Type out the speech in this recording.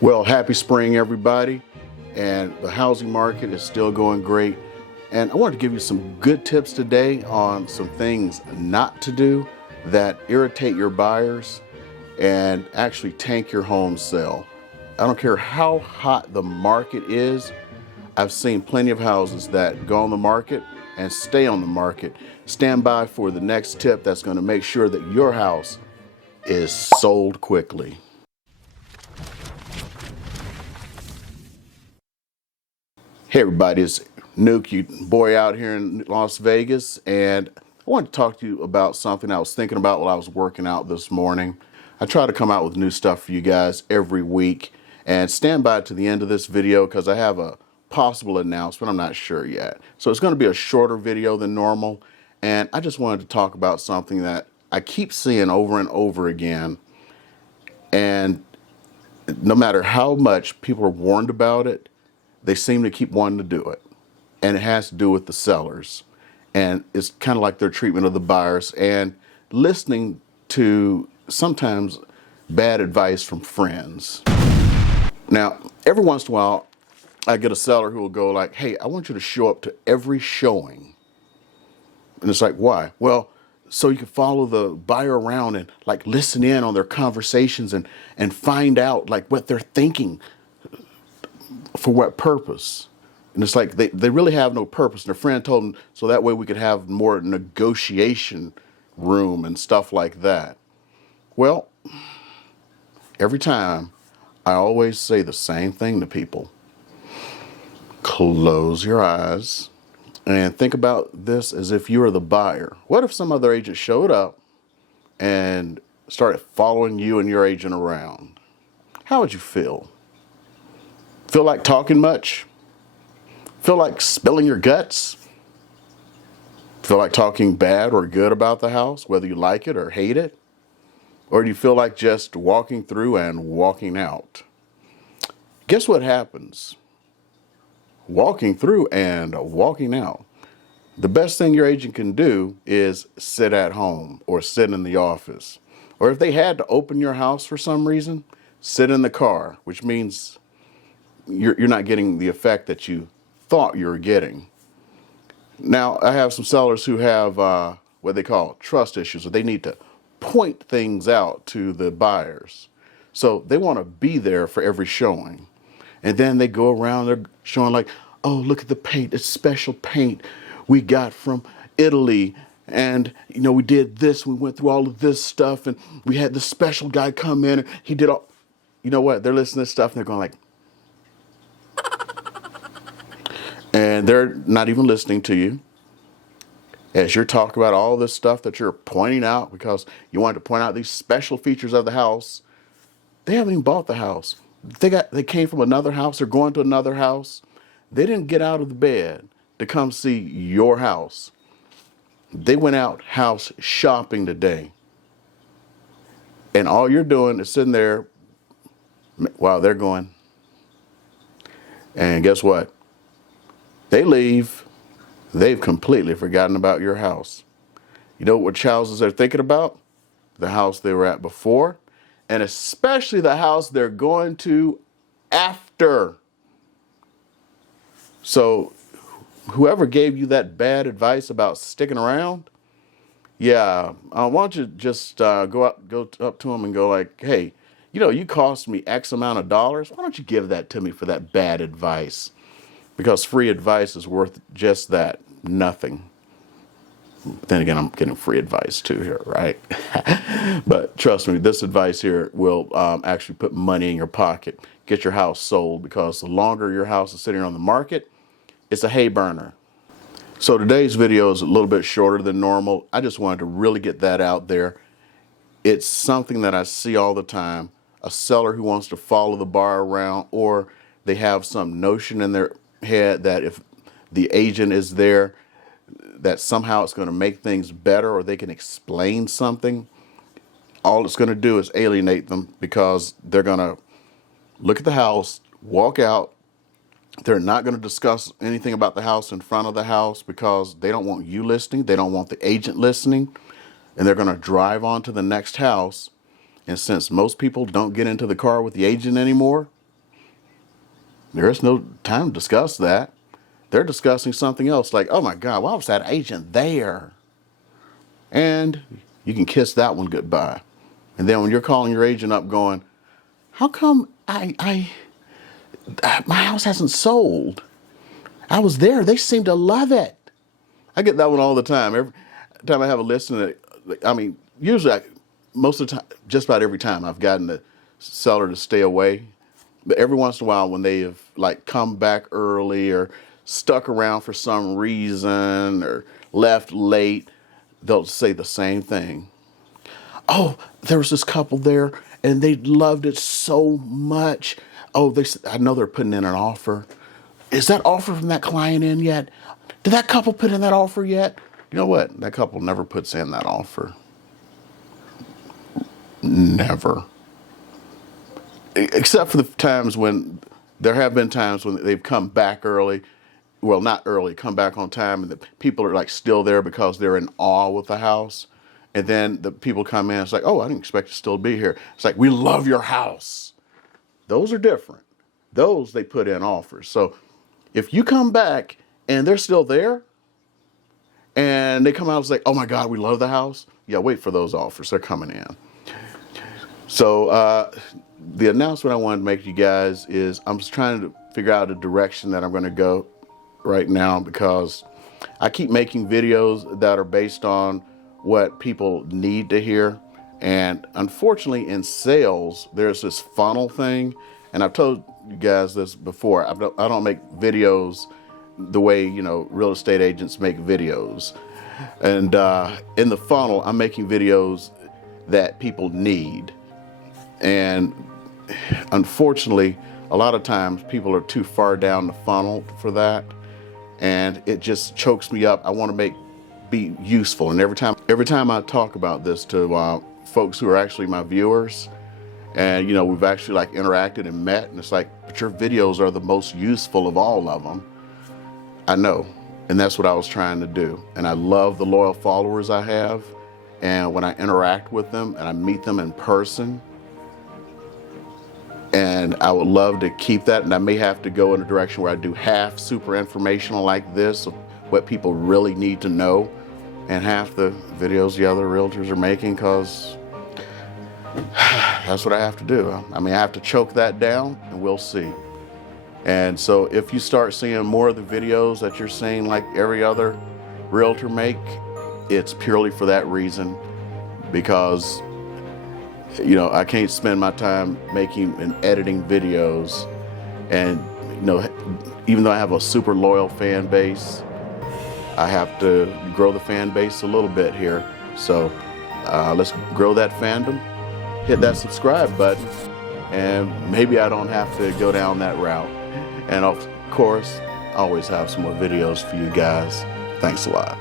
Well, happy spring, everybody. And the housing market is still going great. And I wanted to give you some good tips today on some things not to do that irritate your buyers and actually tank your home sale. I don't care how hot the market is. I've seen plenty of houses that go on the market and stay on the market. Stand by for the next tip that's going to make sure that your house is sold quickly. Hey everybody, it's Nuke, you boy out here in Las Vegas, and I wanted to talk to you about something I was thinking about while I was working out this morning. I try to come out with new stuff for you guys every week, and stand by to the end of this video because I have a possible announcement. I'm not sure yet. So it's going to be a shorter video than normal, and I just wanted to talk about something that I keep seeing over and over again, and no matter how much people are warned about it, they seem to keep wanting to do it. And it has to do with the sellers. And it's kind of like their treatment of the buyers and listening to sometimes bad advice from friends. Now, every once in a while, I get a seller who will go like, hey, I want you to show up to every showing. And it's like, why? Well, so you can follow the buyer around and like listen in on their conversations and find out like what they're thinking. For what purpose? And it's like they really have no purpose. And their friend told them so that way we could have more negotiation room and stuff like that. Well, every time I always say the same thing to people. Close your eyes and think about this as if you were the buyer. What if some other agent showed up and started following you and your agent around? How would you feel? Feel like talking much? Feel like spilling your guts? Feel like talking bad or good about the house, whether you like it or hate it? Or do you feel like just walking through and walking out? Guess what happens? Walking through and walking out. The best thing your agent can do is sit at home or sit in the office. Or if they had to open your house for some reason, sit in the car, which means you're not getting the effect that you thought you were getting. Now, I have some sellers who have what they call trust issues, or they need to point things out to the buyers. So they want to be there for every showing. And then they go around, they're showing like, oh, look at the paint. It's special paint we got from Italy. And, you know, we did this. We went through all of this stuff. And we had this special guy come in. And he did all, you know what? They're listening to stuff and they're going like, and they're not even listening to you as you're talking about all this stuff that you're pointing out because you wanted to point out these special features of the house. They haven't even bought the house. They came from another house. They're going to another house. They didn't get out of the bed to come see your house. They went out house shopping today. And all you're doing is sitting there while they're going. And guess what? They leave. They've completely forgotten about your house. You know what houses they're thinking about? The house they were at before, and especially the house they're going to after. So whoever gave you that bad advice about sticking around, yeah, I want you to just go up to them and go like, hey, you know, you cost me X amount of dollars. Why don't you give that to me for that bad advice? Because free advice is worth just that, nothing. Then again, I'm getting free advice too here, right? But trust me, this advice here will actually put money in your pocket, get your house sold, because the longer your house is sitting on the market, it's a hay burner. So today's video is a little bit shorter than normal. I just wanted to really get that out there. It's something that I see all the time. A seller who wants to follow the buyer around, or they have some notion in their head that if the agent is there, that somehow it's going to make things better, or they can explain something. All it's going to do is alienate them, because they're going to look at the house, walk out. They're not going to discuss anything about the house in front of the house because they don't want you listening. They don't want the agent listening. And they're going to drive on to the next house. And since most people don't get into the car with the agent anymore, There is no time to discuss that. They're discussing something else, like, oh my God, why was that agent there? And you can kiss that one goodbye. And then when you're calling your agent up going, how come my house hasn't sold? I was there. They seem to love it. I get that one all the time. Every time I have a listing, I mean, usually most of the time, just about every time I've gotten the seller to stay away. But every once in a while when they have like come back early or stuck around for some reason or left late, they'll say the same thing. Oh, there was this couple there and they loved it so much. Oh, I know they're putting in an offer. Is that offer from that client in yet? Did that couple put in that offer yet? You know what? That couple never puts in that offer. Never. Except for the times when there have been times when they've come back early. Well, not early, come back on time, and the people are like still there because they're in awe with the house. And then the people come in, it's like, oh, I didn't expect you to still be here. It's like, we love your house. Those are different. Those they put in offers. So if you come back and they're still there and they come out and say, oh my God, we love the house. Yeah, wait for those offers. They're coming in. So the announcement I wanted to make to you guys is I'm just trying to figure out a direction that I'm going to go right now, because I keep making videos that are based on what people need to hear. And unfortunately in sales, there's this funnel thing. And I've told you guys this before. I don't make videos the way, real estate agents make videos. And in the funnel, I'm making videos that people need. And unfortunately, a lot of times people are too far down the funnel for that. And it just chokes me up. I want to be useful. And every time I talk about this to folks who are actually my viewers, and we've actually like interacted and met, and it's like, but your videos are the most useful of all of them. I know. And that's what I was trying to do. And I love the loyal followers I have. And when I interact with them and I meet them in person, and I would love to keep that. And I may have to go in a direction where I do half super informational like this, of what people really need to know, and half the videos the other realtors are making, because that's what I have to do. I mean, I have to choke that down, and we'll see. And so if you start seeing more of the videos that you're seeing like every other realtor make, it's purely for that reason, because I can't spend my time making and editing videos. And even though I have a super loyal fan base, I have to grow the fan base a little bit here. So let's grow that fandom, hit that subscribe button, and maybe I don't have to go down that route. And of course, I always have some more videos for you guys. Thanks a lot.